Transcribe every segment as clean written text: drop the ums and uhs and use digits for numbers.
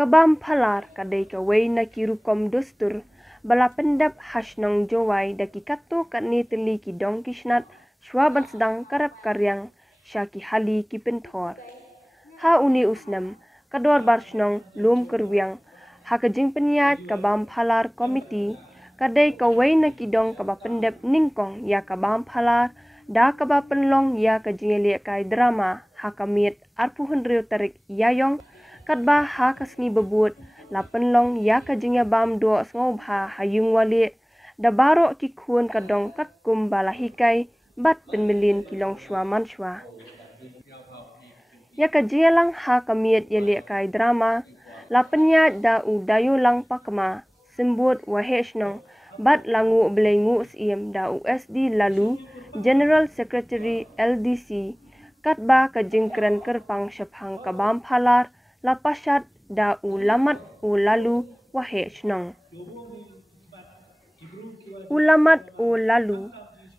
Kabam phalar kadai kawai na kirukom dustur bala pendap hasnong jowai daki kato katni teli ki dong kisnat swaban sedang karap karyang syaki hali ki penthor. Ha uni usnam kador barsnong lum kerwiang ha kajing penyat kabam phalar komiti kadai kawai na ki dong kaba pendap ningkong ya kabam phalar da kaba penlong ya kajing liak kai drama ha kamit arpuhun riu tarik yayong kadba ha kasni bebut la penlong ya kajingya bam do sngau bha hayung wali da baro ki khun kadong kat kum bala hikai bat penmelin kilong shwa man shwa ya kajingya lang ha kamit ya liak kai drama la penya da udayu lang pakma sembut wahesnong bat langu belengu sim da USD lalu General Secretary LDC katba kajing keren kerpang syapang kabam phalar lapasat da ulamat ulalu wahe snong. Ulamat ulalu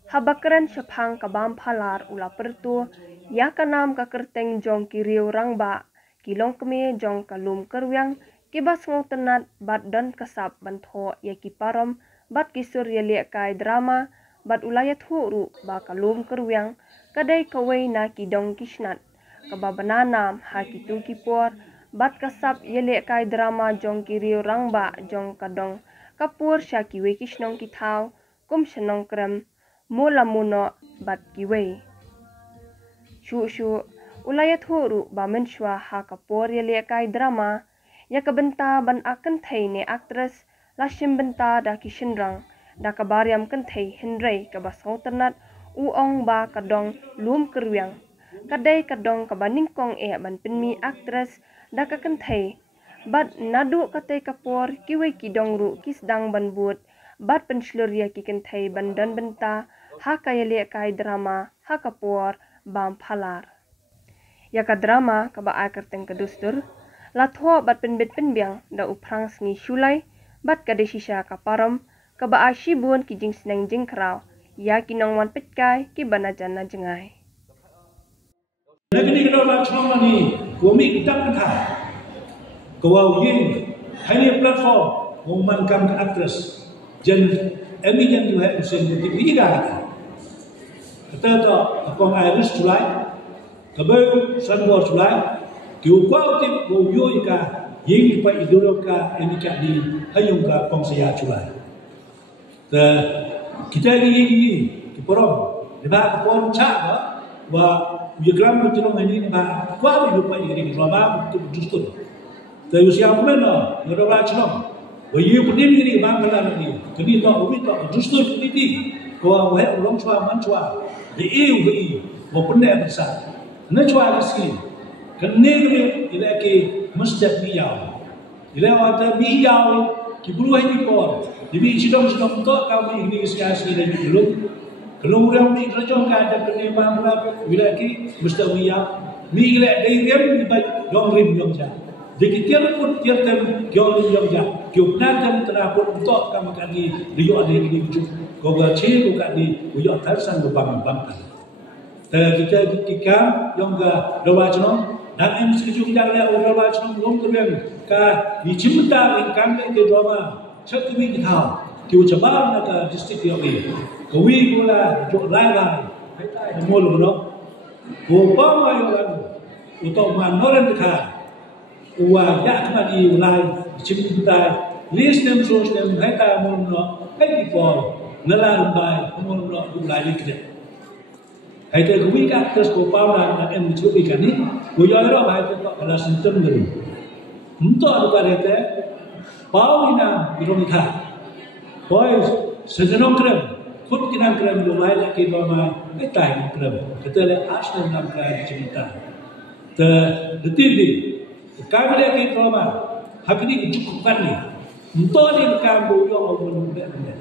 habakren syapang kabam phalar ula pertu ya kanam ka kerteng jong kiriu rangba kilong keme jong kalum kerwiang kibas ngau tenat bat dan kasap bantho ya kiparom bat kisur ya liak kai drama bat ulayat huru ba kalum kerwiang kadai kawai na kidong kisnat kababananam ha kitu kipor bat kasap yele kai drama jong kiriu rangba jong kadong kapur syaki we kisnong kithau kum shenong kram mula muno bat kiwe shu ulayat huru ba menshwa ha kapur yele kai drama ya kabenta ban akan thai ne actress lashim benta da kishenrang da kabariam kan thai henrei kabasau ternat uong ba kadong lum kerwiang kadai kadong kabaning kong ban penmi actress da kakan thai bat nadu katai kapor kiwe kidong ru kisdang ban but bat penslurya kikan thai bandan benta ha kayale kai drama ha kapor bam phalar ya ka drama kaba akar teng kadustur la tho bat penbet penbiang da uprang sngi shulai bat kadai shisha kaparam kaba ashibun kijing sneng jingkrau ya kinong wan petkai ki banajana jengai Negeri kita nak cuma ni, kami kita kata, kau yin, hanya platform, memankan ke aktris, jen, ini yang dua usia politik ini kan? Kata tu, aku Iris Julai, kau Sanwar Julai, kau tip kau yo ika, yin kita idolka ini kat di hayung ka Pongsaya Julai. Kita ini kiporom, kita pon cak wa Wigram betul ini nak kuat hidup ini drama betul justru. Tapi usia aku mana? Ngeraba cuma. Wahyu pening ini bang kalah ini. Kini tak ubi tak justru ini. Kau wahai orang cua mancua. Di EU wah pening besar. Nak cua lagi. Kene ini ke mesti biau. Ini awak biau. Kiburu ini kau. Jadi sidang tak kami ini siasat dan belum. Kalau orang ni kerajaan ada penembang berapa wilayah mesti wiya. Mi wilayah dari dia ni baik dong rim dong jah. Jadi tiap pun tiap tem dong rim dong jah. Kau nak terapun untuk kamu kali dia ada di ujung. Kau baca kau kali dia tersan berbang bang. Kita ketika yang ke doa jenong dan ini sejuk kita lihat doa jenong belum terbiang. Kah dicipta ikan ke drama cakap tahu. Kau coba nak ke distrik yang ini. Kawi pula jok lain, mulu bro. Kau pamai orang, untuk manoran dekat. Uang yak kemari ulai cipta. List them source them. Heta mulu, heti for. Nela rumbai, mulu ulai dikit. Heta kawi kat terus kau pamai nak mencuba ikan ni. Kau yang orang heta tak kalah sentuh dulu. Untuk apa heta? Pau ina ironika. Boys, sejenak krem. Put kita kerana domai lagi domai, kita kerana kita le asal nam kerana cerita. Tetapi kami lagi domai, hak ini cukup kali. Untuk ni kami boleh orang berbeza.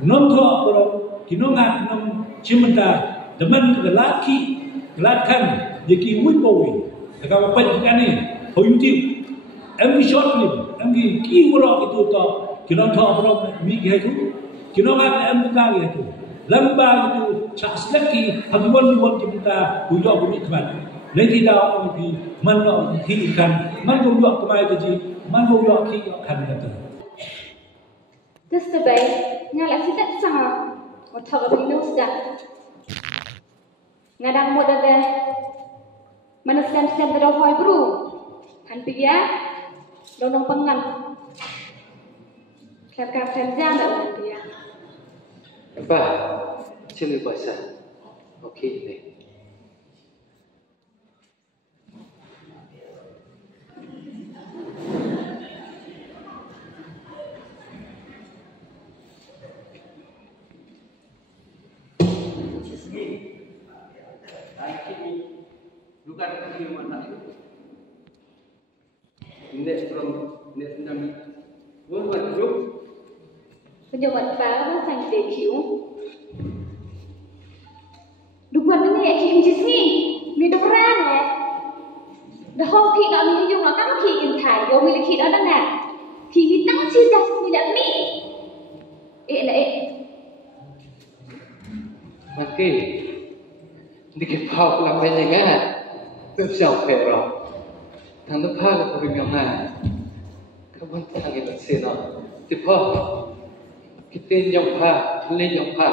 Nonton orang kinongan nom cerita, demen lelaki lelaki jadi wipoi. Kalau apa kita ni, YouTube, MV short film, MV key orang itu tak kinonton orang mikir itu. Kino kan embuka itu, lembar itu, cakap lagi, hagwan kita, hujan bumi keman. Lagi dah lebih mana hikan, mana buat kemai tadi, mana buat kan kata. Terus terbaik, ngalah sidak sama, otak abang sudah. Ngadang modal deh, mana sedang berdoa bro, kan ya, dorong pengan, kelak kerja dah ya. Apa? Cili bahasa, okey ni. Bukan kiriman nak. Ini from ini sedang buat grup. Pejabat baru sang dekiu. Dugaan ni kim jisni, mi doran eh. Dah hoki nak mi yung nak kang ki in thai, yo mi ki dah na. Ki ni tang chi dah mi dah mi. La Mati, dikit pau lam ben yang ah, bersau pero. Thằng nó pha là của mình mà, các bạn thằng cái bác sĩ nó, thì pha, cái tên dòng pha, lên dòng pha,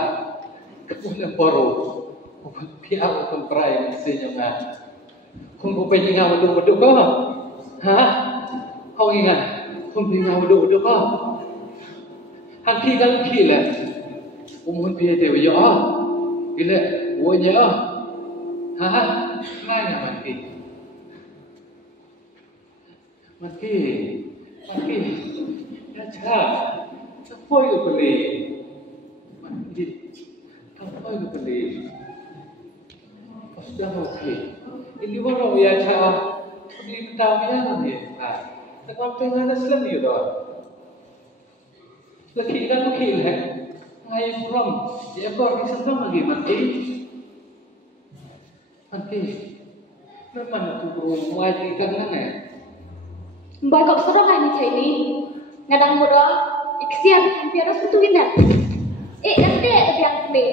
các bạn làm baro, các bạn pia các bạn prai bác sĩ dòng mà, không có bên nhau mà đủ có, hả? Không nghe nè, không bên nhau mà đủ có, hàng khi gần khi là, cũng muốn pia đều rõ, cái là, ủa nhớ, hả? Mai là mà thì. Mati, ya cak, apa itu beli? Mati, apa itu beli? Sudah okey. Ini baru ya cak, ini tahu ya ni. Tapi tengah ada selam ni dah. Lagi kan okey lah. Ngayon from, dia baru kisah lagi mati. Memang tu beruang wajib kan mana? Mbak kau sudah nggak ni ni? Ngadang modal, iksian hampir harus betul indah. Nanti ada yang sini.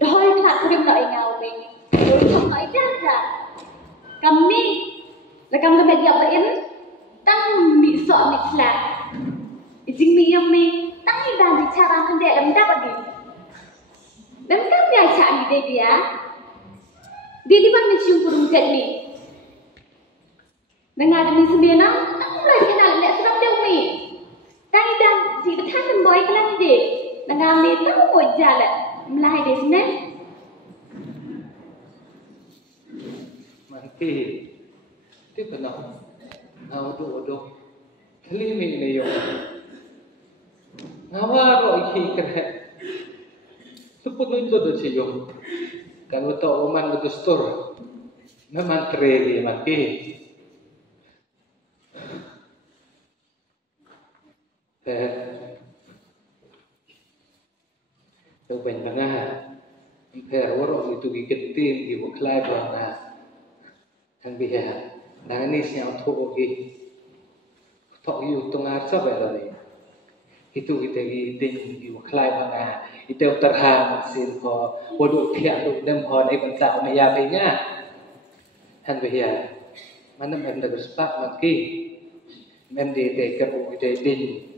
Dah hari nak kurim nak ingau ni. Kurim nak ingau dah. Kami, lekam tu media lain, tang mi sok mi kelak. Ijing mi yang mi, tang ni dah bicara kendek dalam dah bagi. Dan kan biasa ni dia. Dia di mana cium kurung jadi. Dengan demi sembilan, tak mulai kenal nak serap dia umi. Tadi dah jikaท่านboy kelang dia, dengan dia tak mau jalan, mulai dia sini. Mati, tu kenapa? Aduh, kali ni yo. Ngawa ro iki kena. Seput nunjuk tu cium. Kalau tak oman berdustur, memang tereli mati. Tôi bình bằng phải rồi tụi cái tiền thì một lại bằng thằng bây giờ đang đi xem thô cái thọ yêu tung ác sắp vậy rồi itu kita tiền thì một lại bằng itu terhang xin có bộ đội thiện đội đâm hòn ấy còn tạo này ya về nhá thằng bây giờ mà nó mình được spark mà kia mình để cái bộ để tiền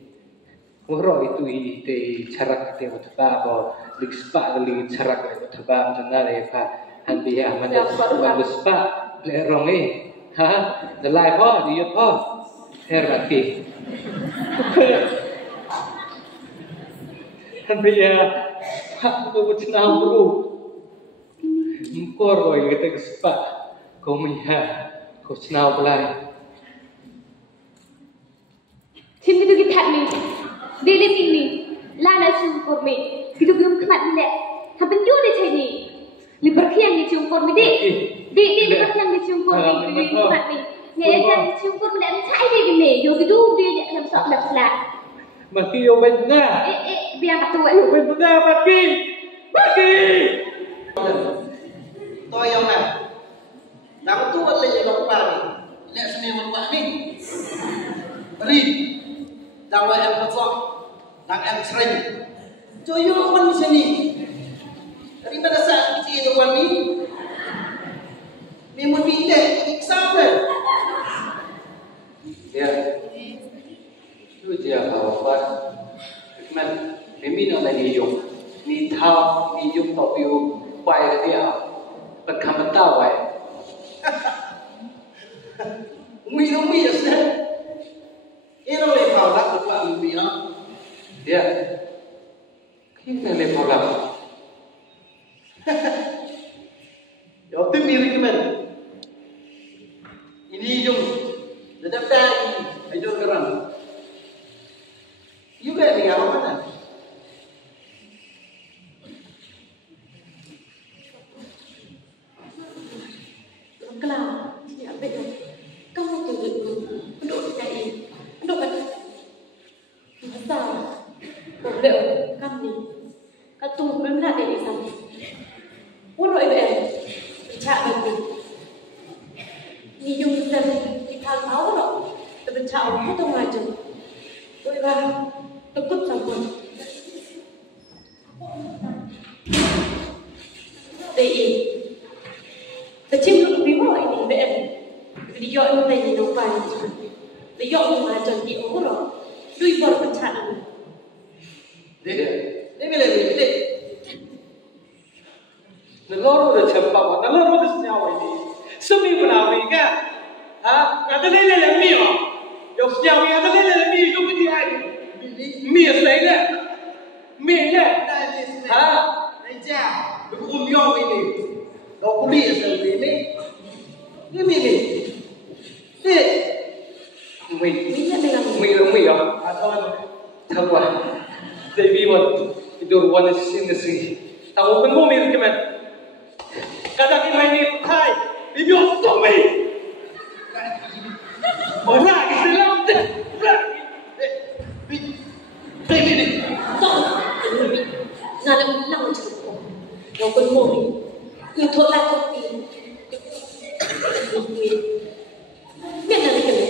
Moro itu ide cara kita bertapa, bo dikspa kali cara kita bertapa macam mana lepa, hanbiya mana dikspa lerong ha, delai po, dia po, heraki, hanbiya, hak tu macam bro, impor boy kita dikspa, kau melihat, kau cenau belai. Cimi tu kita ni. Dili ini, lana ciumpur mi, kita belum kemat ni. Hampir jauh di sini. Liberkian di ciumpur mi, di liberkian di ciumpur mi, di kemat mi. Ni aja ciumpur mi, ni cai di ni. Yo gitu dia ni dalam sok dah selak. Mati yo benar. Biar ketua. Yo benar mati. Tôi yang nak. Dah tu ada yang lakukan ni. Lihat sini lakukan ni. Beri. Dah em besok. Dah em sering. Joyo man sini. Dari pada saat kecil tu ni. Memang pindah tahu eh. Umi umi ya sih. Ini oleh kau lah buat umi ya. Ya. Kita lepas lah. Ya tu mirip kan. Ini jom. Tetap tadi. Ayo kerang. Juga ni apa mana? Kelak, ya betul. Kamu tu duduk di sini, duduk kan? Masa, boleh kami, katu benar dari sana. Walau itu, cak itu. Ni jom kita tahu tak? Tapi cak aku tu macam, boleh lah, takut sama. Dei. Kecil tu lebih bawa ini, betul. Dia yang tadi nampak itu. Dia yang macam di orang, dua baru pencaan. Dia bila. Nelor udah cepat, nelor udah senyawa ini. Semi benar kan? Ada lele mi oh. Yang senyawa ada lele mi itu dia ini. Mi selesai. Mi ya. Naja. Bekum yang ini. Kau kuliah sampai ini. Ini. Dek. Mi ya. Tahu ah. Dewi wan itu ruangan sini. Tahu kan mi kemen. Kadang ini kai. Bibi osok mi. Orang Islam deh. Ini. Nada nak macam yang bermoni, yang tolak kopi. Mana lagi ni?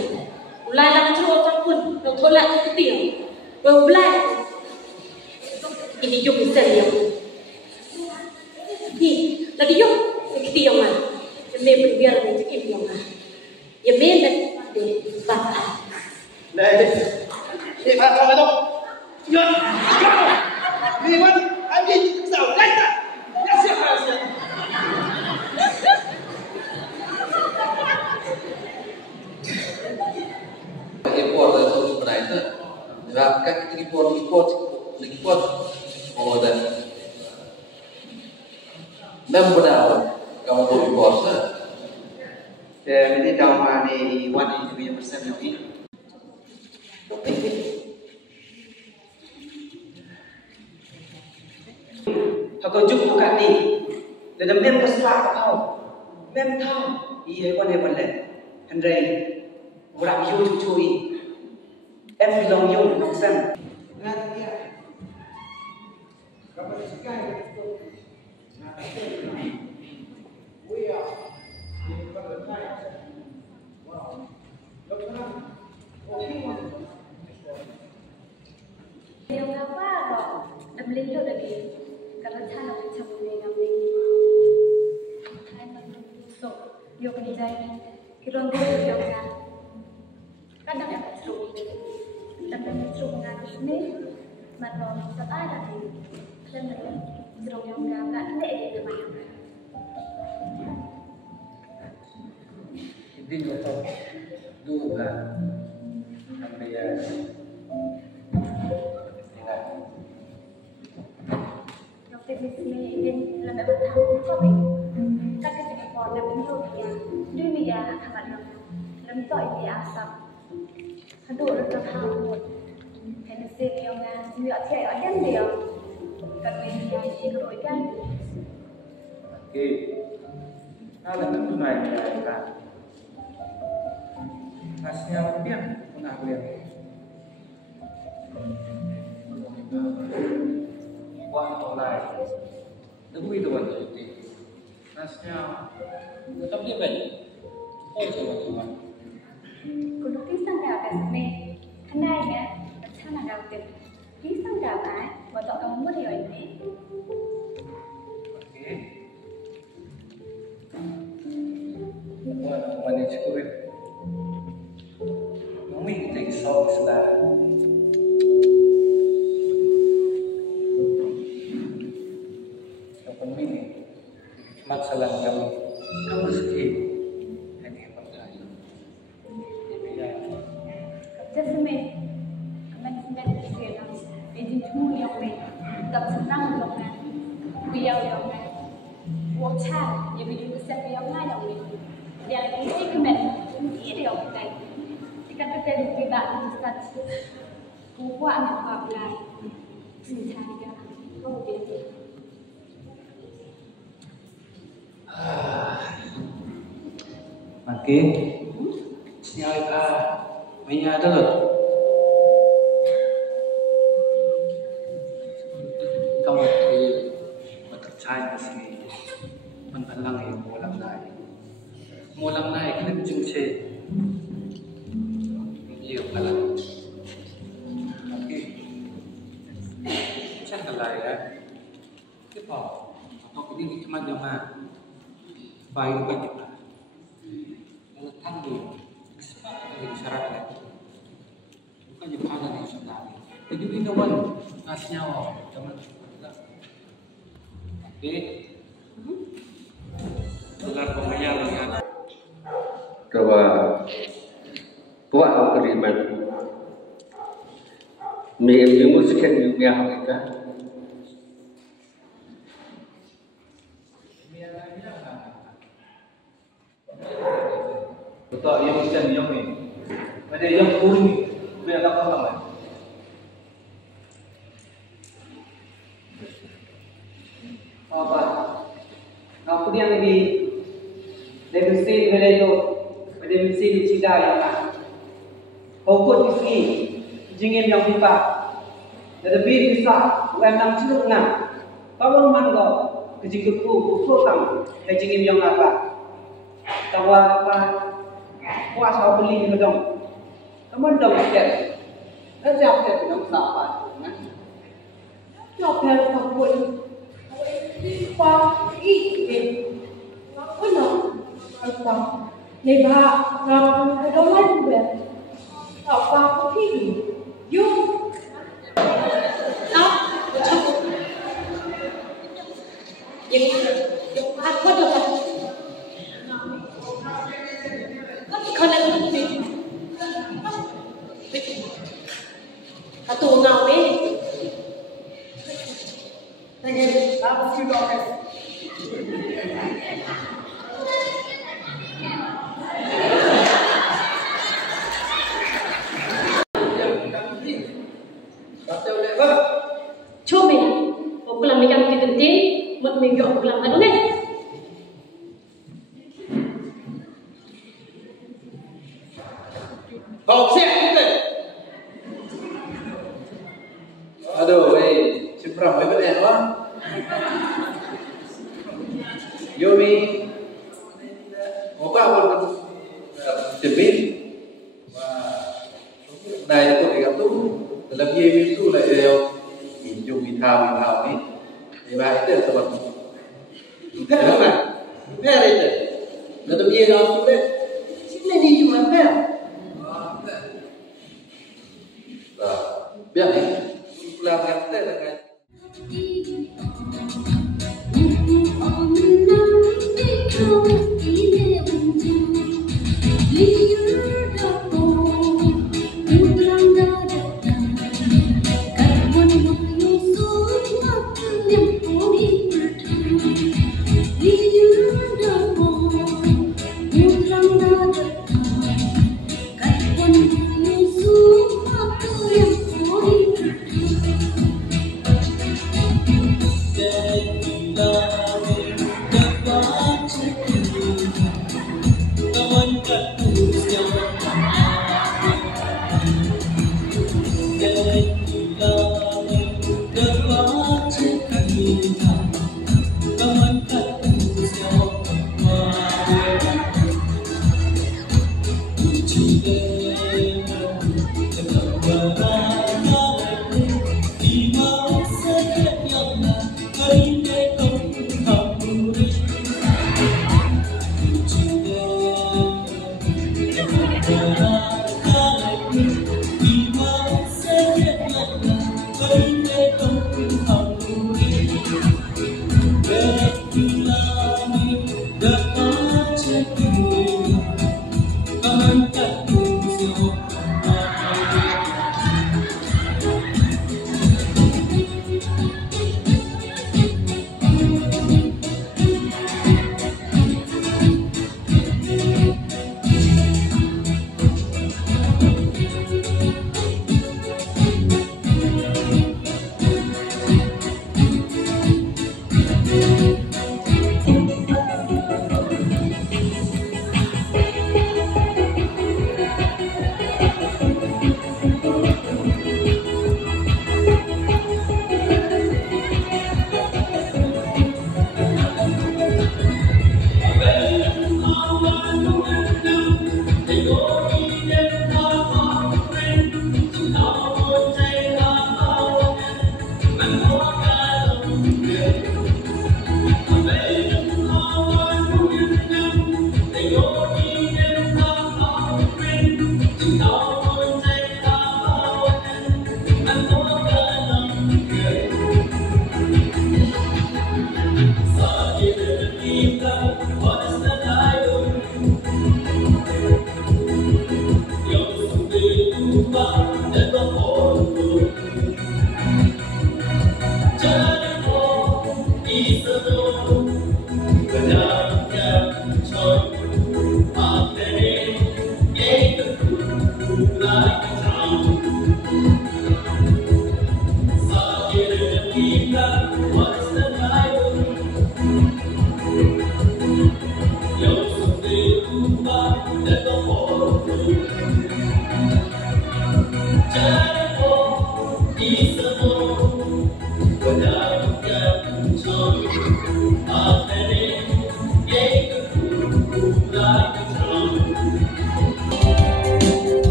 Ulai nak macam orang pun yang tolak kopi. Ulai ini jom bisa dia. Ni, lagi jom kopi yang mana? Yang berbiar dengan kopi yang mana? Yang mana dia bapak? Ni apa tu? Ya. Ni mana? Ambil pisau, lain tak? Ya siapa? Import itu sebenarnya menerapkan import oh dan benar kamu boleh import Jadi dalam ni 1% yang ini. Aku jumpa kat ni. Dalam dia bersepak kau. Mem tahu. Ia pun dia boleh. Hendrai. Orang you cucui. Em belong you nak sen. Yang apa kok? Dah melindut lagi. Kalau cara macam ni yang ni. Hai macam so, yo kena jadi. Kirong dia yang kan. Kadang yang seru. Dan seru mengaku ni. Macam tak ada ni. Dan kirong yang enggak tak dia macam. Hindi nyo dua ang mayayari. Dokter Bismi ingin lebih bertahan kopi. Tak ketika pon lebih dia, dia akan lebih tak ini asam. Aduh, lebih hamut. Hensi yang semua cewek yang dia. Kalau ini yang ikut kan. Oke. Kalau itu naik kan. Nasnya dia pernah lihat. Wah, online. Tunggu itu kan cuti. Nasnya tetap dia baik. Oh, coba. Kudu pisang dah besme. Kenanya, macam mana dah pisang dah baik. Buat kamu dia ini. Oke. Wah, manage kurit. Mami take socks lah. Yang penting mat salam kami. kamu sedih ini percaya Kerja semen, kemen semen kesena, ejin cuma yang men,กับsenang yang men, biar yang men, buat cah, ya biar bisa biar mana yang men, yang ini kemen, ini yang men, jika kita tidak bisa, kuat nak pakai, cinta dia, kau biar. Makin, siapa mainnya ada loh. Kamu tu tercaya sini, mengalang yang mulam naik kan jumce, dia kalah. Makin, macam kalah ya. Kita, atau ini cuma jama, baik kita. Tanggung dari syaratnya bukan jepang yang sedang jadi kita wan ngasih nyawa teman oke gelar pemain dengan bahwa buat agreement memuskan dunia kita betul yang mesti yang ni ada yang kurang biar tak paham apa aku dia lagi dari mesti dari itu pada mesti dicida yang nak pokok di sini jingin yang pipa dari bir bisa enam ciluk ngah kalau mana kejing kuku kamu kejingin yang apa tahu apa kuasa beli ni dong, teman dong sikit, kerja sikit dong siapa? Siapa yang pun, siapa ini? Apa nak? Apa? Leba, ram, ada lain ber. Apa ini? Yuk, tak, cukup. Yang apa dah? Kalau ni, atau ngau ni, dengan apa sih dokter? Cuma, ukuran macam kita ni, mungkin ukuran apa ni? Kau siap kita. aduh Cipram benar lah Yomi apa pun demi này tôi gặp tu làm gì với tu lại đều dùng bị thao đi thì bà ấy được tập Thế không à? Thế đây chứ. Là tụi gì đâu chú đấy. Chính là đi chung lắm thế à? biết đấy làm ngắn thế là ngày Hãy subscribe cho kênh Ghiền Mì Gõ để không bỏ lỡ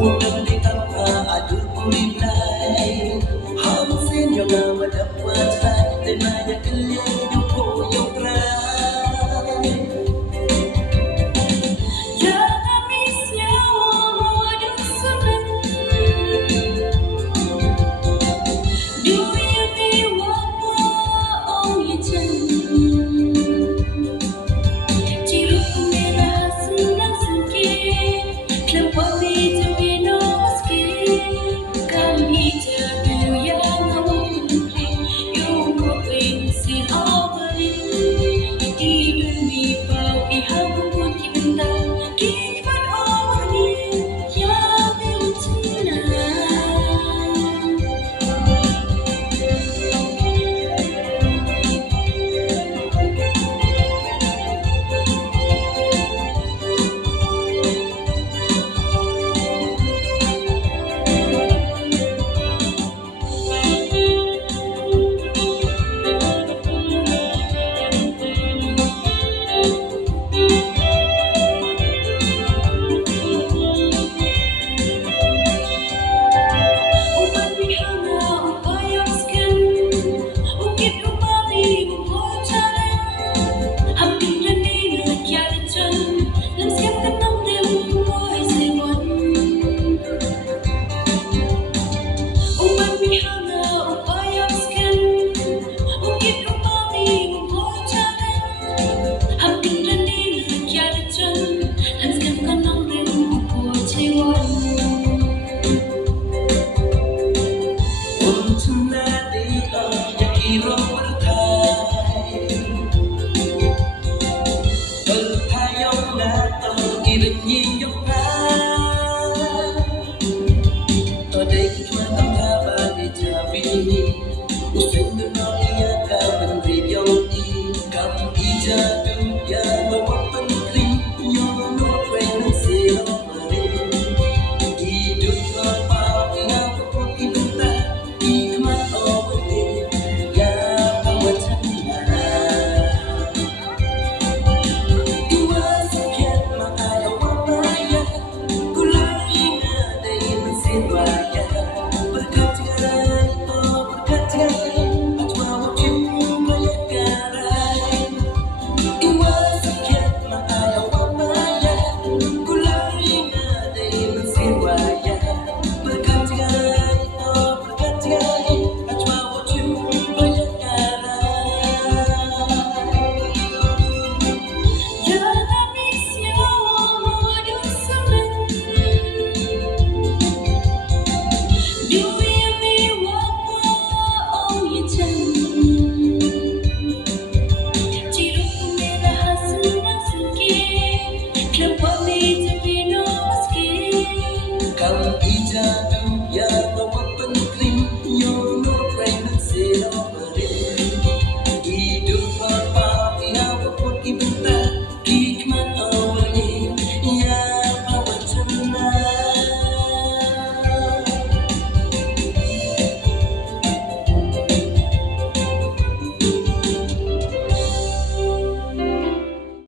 Udah di apa aduh kulilai Hamsin yang nama dapat dan nanya kalian yang koyok